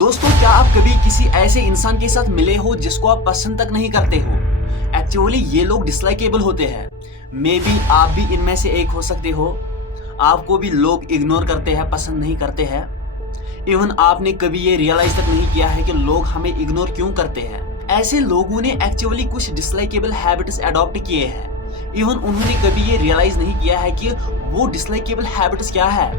दोस्तों, क्या आप कभी किसी ऐसे इंसान के साथ मिले हो जिसको आप पसंद तक नहीं करते हो? एक्चुअली ये लोग डिसलाइकेबल होते हैं। मे बी आप भी इनमें से एक हो सकते हो। आपको भी लोग इग्नोर करते हैं, पसंद नहीं करते हैं। इवन आपने कभी ये रियलाइज तक नहीं किया है कि लोग हमें इग्नोर क्यों करते हैं। ऐसे लोगों ने एक्चुअली कुछ डिसलाइकेबल हैबिट्स अडॉप्ट किए हैं। इवन उन्होंने कभी ये रियलाइज नहीं किया है कि वो डिसलाइकेबल हैबिट्स क्या है,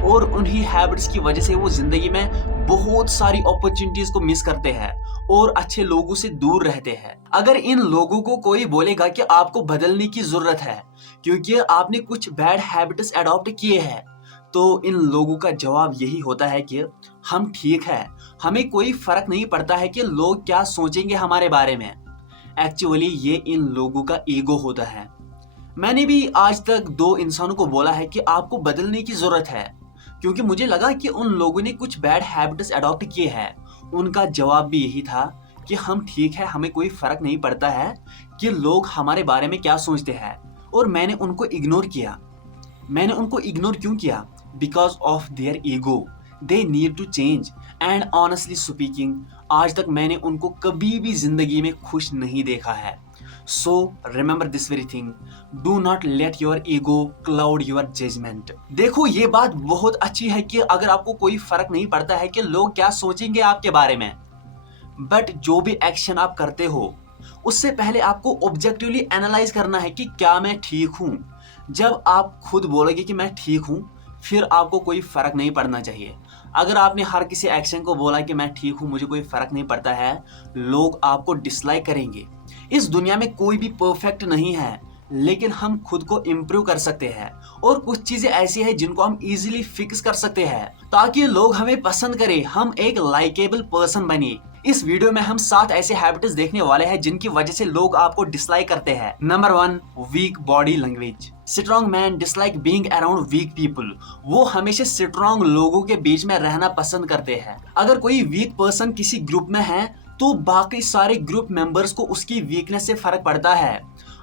और उन्हीं हैबिट्स की वजह से वो जिंदगी में बहुत सारी अपॉर्चुनिटीज को मिस करते हैं और अच्छे लोगों से दूर रहते हैं। अगर इन लोगों को कोई बोलेगा कि आपको बदलने की जरूरत है क्योंकि आपने कुछ बैड हैबिट्स अडॉप्ट किए हैं, तो इन लोगों का जवाब यही होता है कि हम ठीक है, हमें कोई फर्क नहीं पड़ता है कि लोग क्या सोचेंगे हमारे बारे में। एक्चुअली ये इन लोगों का ईगो होता है। मैंने भी आज तक दो इंसानों को बोला है कि आपको बदलने की जरूरत है, क्योंकि मुझे लगा कि उन लोगों ने कुछ बैड हैबिट्स अडॉप्ट किए हैं। उनका जवाब भी यही था कि हम ठीक है, हमें कोई फर्क नहीं पड़ता है कि लोग हमारे बारे में क्या सोचते हैं। और मैंने उनको इग्नोर किया। मैंने उनको इग्नोर क्यों किया? Because of their ego. They need to change. And honestly speaking, आज तक मैंने उनको कभी भी जिंदगी में खुश नहीं देखा है। So remember this very thing, do not let your ego cloud your judgement. देखो, ये बात बहुत अच्छी है कि अगर आपको कोई फर्क नहीं पड़ता है कि लोग क्या सोचेंगे आपके बारे में, बट जो भी एक्शन आप करते हो उससे पहले आपको ऑब्जेक्टिवली एनालाइज करना है कि क्या मैं ठीक हूं। जब आप खुद बोलोगे कि मैं ठीक हूं, फिर आपको कोई फर्क नहीं पड़ना चाहिए। अगर आपने हर किसी एक्शन को बोला कि मैं ठीक हूं, मुझे कोई फर्क नहीं पड़ता है, लोग आपको डिसलाइक करेंगे। इस दुनिया में कोई भी परफेक्ट नहीं है, लेकिन हम खुद को इम्प्रूव कर सकते हैं। और कुछ चीजें ऐसी हैं जिनको हम इजीली फिक्स कर सकते हैं ताकि लोग हमें पसंद करें, हम एक लाइकेबल पर्सन बने। इस वीडियो में हम 7 ऐसे हैबिट्स देखने वाले हैं जिनकी वजह से लोग आपको डिसलाइक करते हैं। Number 1, weak body language. Strong man dislike being around weak people. वो हमेशा स्ट्रॉन्ग लोगों के बीच में रहना पसंद करते हैं। अगर कोई वीक पर्सन किसी ग्रुप में है तो बाकी सारे ग्रुप मेंबर्स को उसकी वीकनेस से फर्क पड़ता है।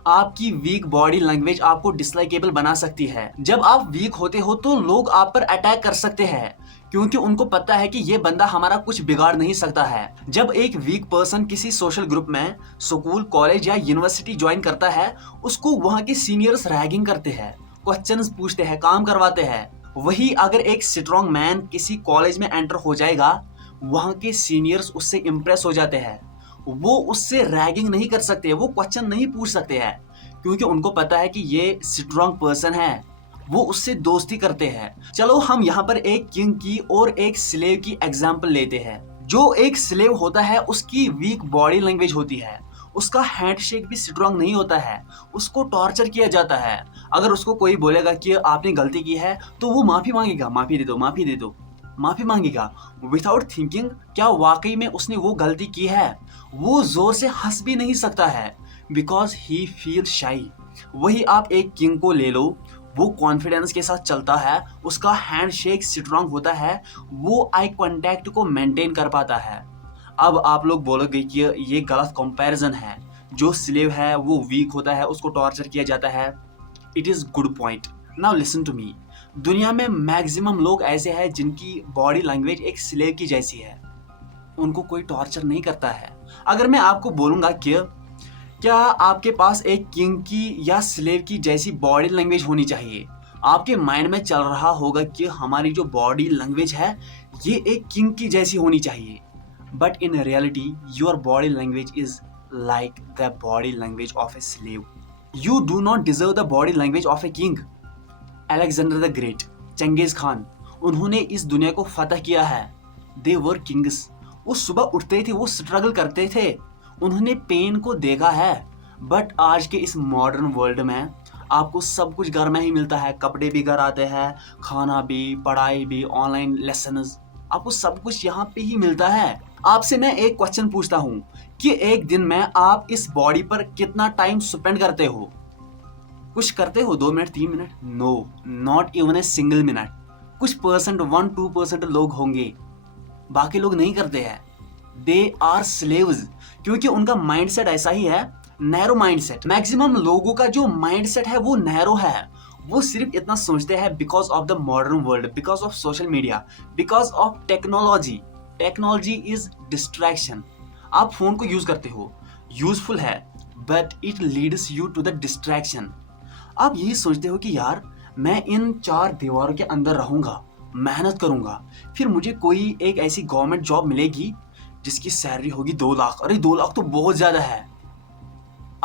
आपकी वीक बॉडी लैंग्वेज आपको डिसलाइकेबल बना सकती है। जब आप वीक होते हो तो लोग आप पर अटैक कर सकते हैं, क्योंकि उनको पता है कि ये बंदा हमारा कुछ बिगाड़ नहीं सकता है। जब एक वीक पर्सन किसी सोशल ग्रुप में स्कूल, कॉलेज या यूनिवर्सिटी ज्वाइन करता है, उसको वहाँ के सीनियर्स रैगिंग करते हैं, क्वेश्चंस पूछते हैं, काम करवाते हैं। वही अगर एक स्ट्रॉन्ग मैन किसी कॉलेज में एंटर हो जाएगा, वहाँ के सीनियर्स उससे इम्प्रेस हो जाते हैं। वो उससे रैगिंग नहीं कर सकते, वो क्वेश्चन नहीं पूछ सकते हैं, क्योंकि उनको पता है कि ये स्ट्रॉन्ग पर्सन है। वो उससे दोस्ती करते हैं। चलो हम यहाँ पर एक किंग की और एक स्लेव की एग्जाम्पल लेते हैं। जो एक स्लेव होता है उसकी वीक बॉडी लैंग्वेज होती है, उसका हैंडशेक भी स्ट्रॉन्ग नहीं होता है, उसको टॉर्चर किया जाता है। अगर उसको कोई बोलेगा कि आपने गलती की है तो वो माफी मांगेगा, माफी दे दो, माफी दे दो, माफी मांगेगा विदाउट थिंकिंग क्या वाकई में उसने वो गलती की है। वो जोर से हंस भी नहीं सकता है बिकॉज ही फील शाई। वही आप एक किंग को ले लो, वो कॉन्फिडेंस के साथ चलता है, उसका हैंडशेक स्ट्रांग होता है, वो आई कांटेक्ट को मेंटेन कर पाता है। अब आप लोग बोलोगे कि ये गलत कंपैरिजन है, जो स्लेव है वो वीक होता है, उसको टॉर्चर किया जाता है। It is good point. Now listen to me. दुनिया में मैक्सिमम लोग ऐसे हैं जिनकी बॉडी लैंग्वेज एक स्लेव की जैसी है, उनको कोई टॉर्चर नहीं करता है। अगर मैं आपको बोलूंगा कि क्या आपके पास एक किंग की या स्लेव की जैसी बॉडी लैंग्वेज होनी चाहिए, आपके माइंड में चल रहा होगा कि हमारी जो बॉडी लैंग्वेज है ये एक किंग की जैसी होनी चाहिए। But in reality your body language is like the body language of a slave. You do not deserve the body language of a king. Alexander the great, Genghis Khan, उन्होंने इस दुनिया को फतह किया है। They were kings. वो सुबह उठते थे, वो स्ट्रगल करते थे, उन्होंने पेन को देखा है। बट आज के इस मॉडर्न वर्ल्ड में आपको सब कुछ घर में ही मिलता है, कपड़े भी घर आते हैं, खाना भी, पढ़ाई भी, ऑनलाइन लेसन्स, आपको सब कुछ यहाँ पे ही मिलता है। आपसे मैं एक क्वेश्चन पूछता हूँ कि एक दिन में आप इस बॉडी पर कितना टाइम स्पेंड करते हो? कुछ करते हो? 2 minute, 3 minute? No, not even a single minute. कुछ परसेंट, 1-2% लोग होंगे, बाकी लोग नहीं करते हैं। दे आर स्लेव्स, क्योंकि उनका माइंडसेट ऐसा ही है, नैरो माइंडसेट। मैक्सिमम लोगों का जो माइंडसेट है वो नैरो है। वो सिर्फ इतना सोचते हैं because of the modern world, because of social media, because of technology. Technology is distraction. आप फोन को यूज करते हो, यूजफुल है, but it leads you to the distraction. आप यही सोचते हो कि यार मैं इन चार दीवारों के अंदर रहूंगा, मेहनत करूंगा, फिर मुझे कोई एक ऐसी गवर्नमेंट जॉब मिलेगी जिसकी सैलरी होगी 2 लाख। अरे 2 लाख तो बहुत ज्यादा है।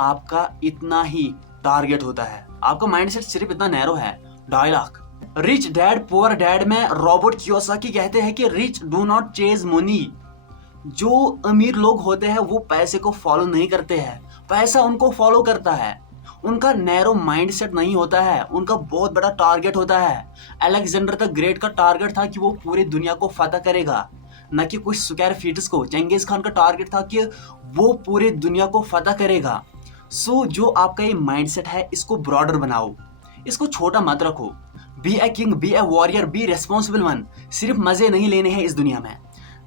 आपका इतना ही टारगेट होता है, आपका माइंडसेट सिर्फ इतना नैरो है, 2.5 lakh. Rich dad poor dad में रॉबर्ट कियोसाकी कहते हैं कि rich do not chase money. जो अमीर लोग होते हैं वो पैसे को फॉलो नहीं करते हैं, पैसा उनको फॉलो करता है। उनका नैरो माइंडसेट नहीं होता है, उनका बहुत बड़ा टारगेट होता है। अलेक्जेंडर द ग्रेट का टारगेट था कि वो पूरी दुनिया को फतह करेगा, न कि कुछ स्क्वायर फीट्स को। चंगेज खान का टारगेट था कि वो पूरी दुनिया को फतह करेगा। सो जो आपका ये माइंडसेट है इसको ब्रॉडर बनाओ, इसको छोटा मत रखो। Be a king, be a warrior, be responsible one. सिर्फ मजे नहीं लेने हैं इस दुनिया में।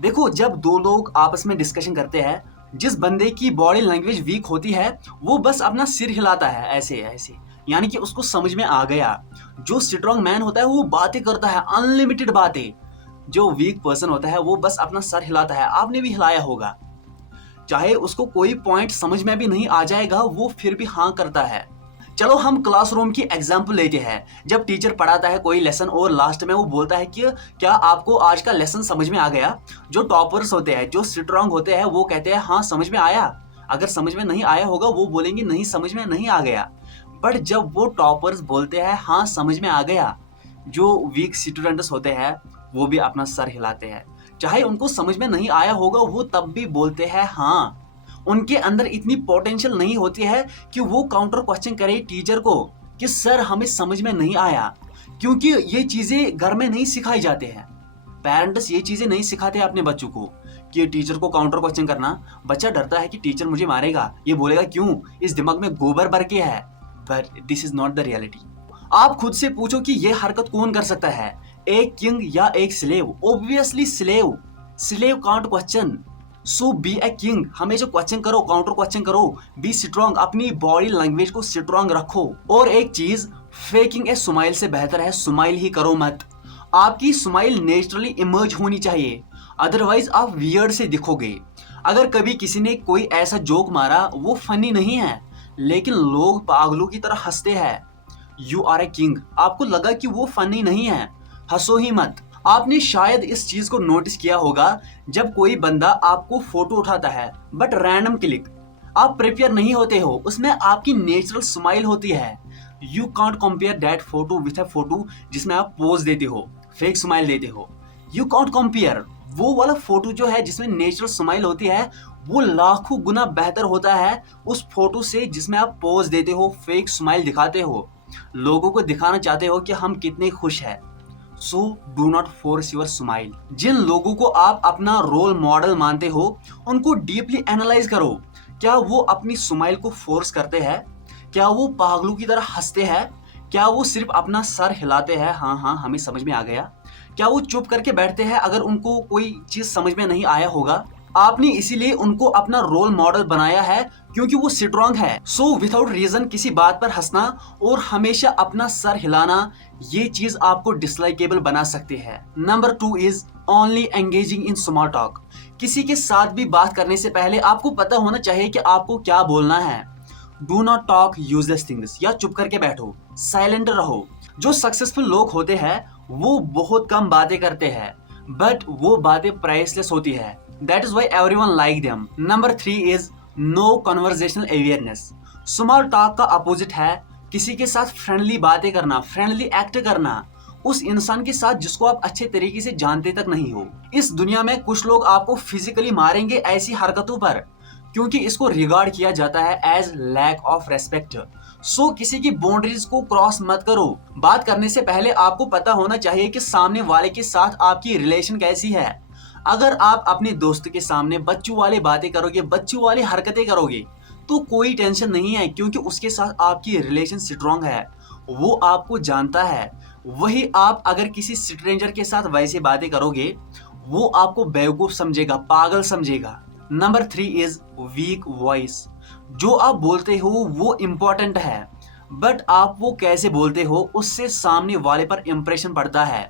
देखो, जब दो लोग आपस में डिस्कशन करते हैं, जिस बंदे की बॉडी लैंग्वेज वीक होती है वो बस अपना सिर हिलाता है ऐसे ऐसे, यानी कि उसको समझ में आ गया। जो स्ट्रॉन्ग मैन होता है वो बातें करता है, अनलिमिटेड बातें। जो वीक पर्सन होता है वो बस अपना सर हिलाता है। आपने भी हिलाया होगा, चाहे उसको कोई पॉइंट समझ में भी नहीं आ जाएगा, वो फिर भी हाँ करता है। चलो हम क्लासरूम की एग्जाम्पल लेते हैं। जब टीचर पढ़ाता है कोई लेसन और लास्ट में वो बोलता है कि क्या आपको आज का लेसन समझ में आ गया। जो टॉपर्स होते हैं, जो स्ट्रांग होते हैं, वो कहते हैं हाँ समझ में आया। अगर समझ में नहीं आया होगा वो बोलेंगे नहीं समझ में नहीं आ गया। बट जब वो टॉपर्स बोलते हैं हाँ समझ में आ गया, जो वीक स्टूडेंट्स होते हैं वो भी अपना सर हिलाते हैं। चाहे उनको समझ में नहीं आया होगा वो तब भी बोलते हैं हाँ। उनके अंदर इतनी पोटेंशियल नहीं होती है कि वो काउंटर क्वेश्चन करे टीचर को कि सर हमें समझ में नहीं आया, क्योंकि ये चीजें घर में नहीं सिखाई जाते हैं। पेरेंट्स ये चीजें नहीं सिखाते अपने बच्चों को कि टीचर को काउंटर क्वेश्चन करना। बच्चा डरता है कि टीचर मुझे मारेगा, ये बोलेगा क्यों, इस दिमाग में गोबर भर के है। But this is not the reality. आप खुद से पूछो कि ये हरकत कौन कर सकता है, एक किंग या एक slave. Obviously slave. Slave can't question. So be a king, हमेशा क्वेश्चन करो, काउंटर क्वेश्चन करो, बी स्ट्रॉन्ग, अपनी बॉडी लैंग्वेज को स्ट्रॉन्ग रखो। और एक चीज, फेकिंग ए स्माइल से बेहतर है स्माइल ही करो मत। आपकी स्माइल नेचुरली इमर्ज होनी चाहिए, अदरवाइज आप वियर्ड से दिखोगे। अगर कभी किसी ने कोई ऐसा जोक मारा वो फनी नहीं है, लेकिन लोग पागलों की तरह हंसते हैं, यू आर ए किंग। आपको लगा कि वो फनी नहीं है, हंसो ही मत। आपने शायद इस चीज को नोटिस किया होगा, जब कोई बंदा आपको फोटो उठाता है बट रैंडम क्लिक, आप प्रिपेयर नहीं होते हो, उसमें आपकी नेचुरल स्माइल होती है। You can't compare that photo with a photo जिसमें आप पोज देते हो, फेक स्माइल देते हो। You can't compare. वो वाला फोटो जो है जिसमें नेचुरल स्माइल होती है वो लाखों गुना बेहतर होता है उस फोटो से जिसमें आप पोज देते हो, फेक स्माइल दिखाते हो, लोगों को दिखाना चाहते हो कि हम कितने खुश हैं। So do not force your smile. जिन लोगों को आप अपना रोल मॉडल मानते हो उनको डीपली एनालाइज करो। क्या वो अपनी स्माइल को फोर्स करते हैं? क्या वो पागलों की तरह हंसते हैं? क्या वो सिर्फ अपना सर हिलाते हैं हाँ हाँ हमें समझ में आ गया? क्या वो चुप करके बैठते हैं अगर उनको कोई चीज समझ में नहीं आया होगा? आपने इसीलिए उनको अपना रोल मॉडल बनाया है क्योंकि वो स्ट्रॉन्ग है। सो विदाउट रीजन किसी बात पर हंसना और हमेशा अपना सर हिलाना, ये चीज आपको डिसलाइकेबल बना सकती है। Number 2 is only engaging in small talk. किसी के साथ भी बात करने से पहले आपको पता होना चाहिए कि आपको क्या बोलना है। Do not talk useless things, या चुप करके बैठो, साइलेंट रहो। जो सक्सेसफुल लोग होते हैं वो बहुत कम बातें करते हैं, बट वो बातें प्राइसलेस होती है। That is why everyone like them. Number 3 is no conversational awareness. Small talk का अपोजिट है किसी के साथ फ्रेंडली बातें करना, फ्रेंडली एक्ट करना, उस इंसान के साथ जिसको आप अच्छे तरीके से जानते तक नहीं हो। इस दुनिया में कुछ लोग आपको फिजिकली मारेंगे ऐसी हरकतों पर, क्योंकि इसको रिगार्ड किया जाता है एज लैक ऑफ रेस्पेक्ट। सो किसी की बाउंड्रीज को क्रॉस मत करो। बात करने से पहले आपको पता होना चाहिए कि सामने वाले के साथ आपकी रिलेशन कैसी है। अगर आप अपने दोस्त के सामने बच्चों वाली बातें करोगे, बच्चों वाली हरकतें करोगे, तो कोई टेंशन नहीं है, क्योंकि उसके साथ आपकी रिलेशन स्ट्रॉन्ग है, वो आपको जानता है। वही आप अगर किसी स्ट्रेंजर के साथ वैसे बातें करोगे, वो आपको बेवकूफ समझेगा, पागल समझेगा। Number 3 is weak voice. जो आप बोलते हो वो इम्पोर्टेंट है, बट आप वो कैसे बोलते हो उससे सामने वाले पर इंप्रेशन पड़ता है।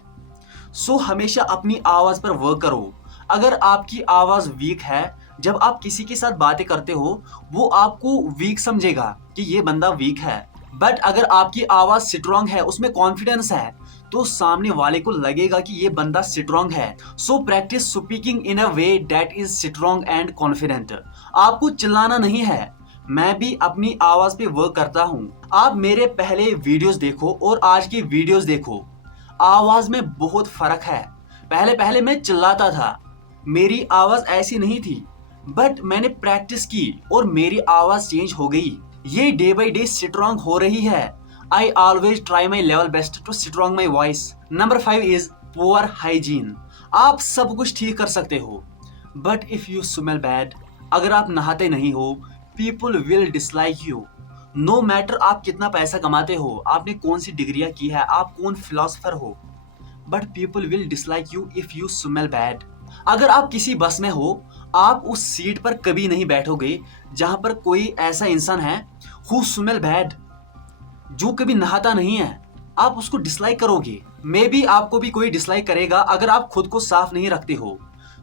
सो हमेशा अपनी आवाज पर वर्क करो। अगर आपकी आवाज वीक है, जब आप किसी के साथ बातें करते हो, वो आपको वीक समझेगा कि ये बंदा वीक है। बट अगर आपकी आवाज स्ट्रांग है, उसमें कॉन्फिडेंस है, तो सामने वाले को लगेगा कि ये बंदा स्ट्रांग है। So practice speaking in a way that is strong and confident. आपको चिल्लाना नहीं है। मैं भी अपनी आवाज पे वर्क करता हूँ। आप मेरे पहले वीडियोस देखो और आज की वीडियोस देखो, आवाज में बहुत फर्क है। पहले पहले मैं चिल्लाता था, मेरी आवाज ऐसी नहीं थी, बट मैंने प्रैक्टिस की और मेरी आवाज चेंज हो गई। ये डे बाई डे स्ट्रांग हो रही है। I always try my level best to strong my voice. Number 5 is poor hygiene. आप सब कुछ ठीक कर सकते हो, but if you smell bad, अगर आप नहाते नहीं हो, people will dislike you. No matter आप कितना पैसा कमाते हो, आपने कौन सी डिग्रियां की है, आप कौन फिलोसफर हो, but people will dislike you if you smell bad. अगर आप किसी बस में हो, आप उस सीट पर कभी नहीं बैठोगे जहां पर कोई ऐसा इंसान है हु स्मेल बैड, जो कभी नहाता नहीं है। आप उसको डिसलाइक करोगे। मे बी आपको भी कोई डिसलाइक करेगा अगर आप खुद को साफ नहीं रखते हो।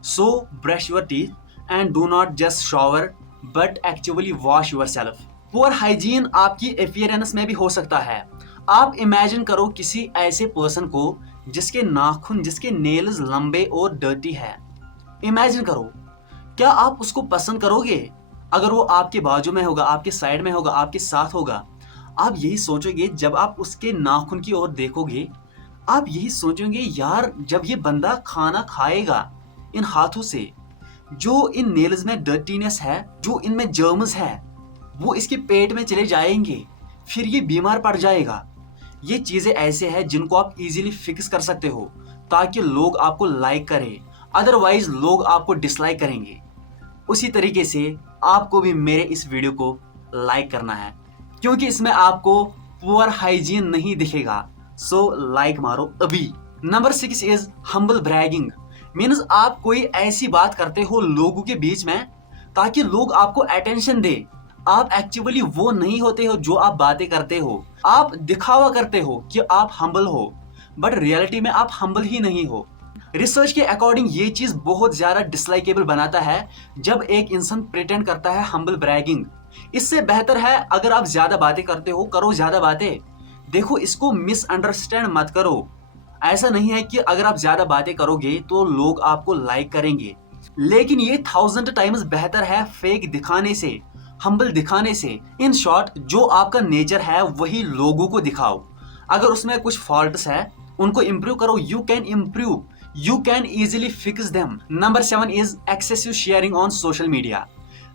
So brush your teeth and do not just shower but actually wash yourself. Poor hygiene आपकी अपीयरेंस में भी हो सकता है। आप इमेजिन करो किसी ऐसे पर्सन को जिसके नाखून, जिसके नेल्स लंबे और डर्टी है। इमेजिन करो, क्या आप उसको पसंद करोगे? अगर वो आपके बाजू में होगा, आपके साइड में होगा, आपके साथ होगा, आप यही सोचोगे। जब आप उसके नाखून की ओर देखोगे, आप यही सोचोगे, यार जब ये बंदा खाना खाएगा इन हाथों से, जो इन नेल्स में डर्टीनेस है, जो इनमें जर्म्स है, वो इसके पेट में चले जाएंगे, फिर ये बीमार पड़ जाएगा। ये चीजें ऐसे हैं जिनको आप इजीली फिक्स कर सकते हो ताकि लोग आपको लाइक करें, अदरवाइज लोग आपको डिसलाइक करेंगे। उसी तरीके से आपको भी मेरे इस वीडियो को लाइक करना है, क्योंकि इसमें आपको पुअर हाइजीन नहीं दिखेगा। सो लाइक मारो अभी। Number 6 is humble bragging. Means आप कोई ऐसी बात करते हो लोगों के बीच में ताकि लोग आपको अटेंशन दे। आप एक्चुअली वो नहीं होते हो जो आप बातें करते हो। आप दिखावा करते हो कि आप हम्बल हो, बट रियलिटी में आप हम्बल ही नहीं हो। रिसर्च के अकॉर्डिंग ये चीज बहुत ज्यादा डिसलाइकेबल बनाता है जब एक इंसान प्रिटेंड करता है हम्बल ब्रैगिंग। इससे बेहतर है अगर आप ज्यादा बातें करते हो, करो ज्यादा बातें। देखो, इसको मिसअंडरस्टैंड मत करो। ऐसा नहीं है कि अगर आप ज्यादा बातें करोगे तो लोग आपको लाइक करेंगे, लेकिन ये 1000 टाइम्स बेहतर है फेक दिखाने से, हम्बल दिखाने से। इन शॉर्ट, जो आपका नेचर है वही लोगों को दिखाओ। अगर उसमें कुछ फॉल्ट्स है, उनको इंप्रूव करो। You can improve, you can easily fix them. Number 7 is excessive sharing on social media.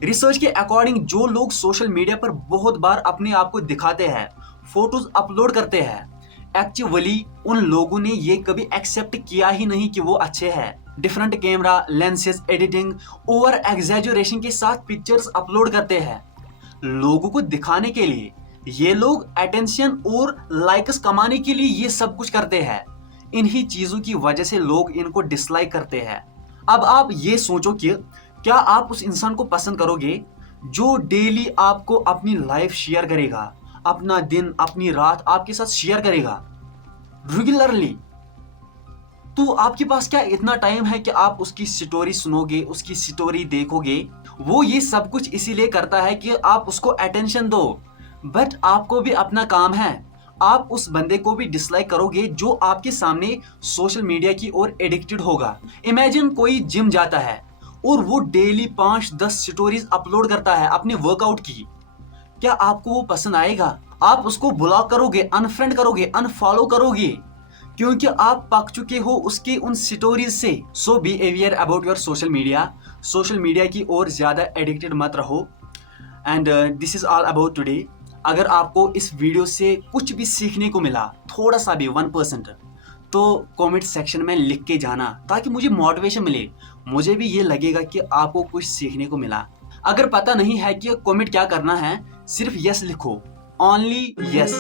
Research के अकॉर्डिंग जो लोग सोशल मीडिया पर बहुत बार अपने आप को दिखाते हैं, फोटोज अपलोड करते हैं, एक्चुअली उन लोगों ने ये कभी एक्सेप्ट किया ही नहीं कि वो अच्छे हैं। Different camera, lenses, editing, over exaggeration के साथ पिक्चर्स अपलोड करते हैं लोगों को दिखाने के लिए। ये लोग अटेंशन और लाइक्स कमाने के लिए ये सब कुछ करते हैं। इन्हीं चीजों की वजह से लोग इनको डिसलाइक करते हैं। अब आप ये सोचो कि क्या आप उस इंसान को पसंद करोगे जो डेली आपको अपनी लाइफ शेयर करेगा, अपना दिन, अपनी रात आपके साथ शेयर करेगा रेगुलरली? तो आपके पास क्या इतना टाइम है कि आप उसकी स्टोरी सुनोगे, उसकी स्टोरी देखोगे? वो ये सब कुछ इसीलिए करता है कि आप उसको अटेंशन दो, बट आपको भी अपना काम है। आप उस बंदे को भी डिसलाइक करोगे जो आपके सामने सोशल मीडिया की ओर एडिक्टेड होगा। इमेजिन कोई जिम जाता है और वो डेली 5-10 स्टोरीज अपलोड करता है अपने वर्कआउट की। क्या आपको वो पसंद आएगा? आप उसको ब्लॉक करोगे, अनफ्रेंड करोगे, अनफॉलो करोगे, क्योंकि आप पक चुके हो उसके उन स्टोरीज से। So be aware about your social media. Social media की ओर ज्यादा एडिक्टेड मत रहो। And this is all about today. अगर आपको इस वीडियो से कुछ भी सीखने को मिला, थोड़ा सा भी 1%, तो कमेंट सेक्शन में लिख के जाना ताकि मुझे मोटिवेशन मिले। मुझे भी ये लगेगा कि आपको कुछ सीखने को मिला। अगर पता नहीं है कि कमेंट क्या करना है, सिर्फ यस लिखो, ओनली यस।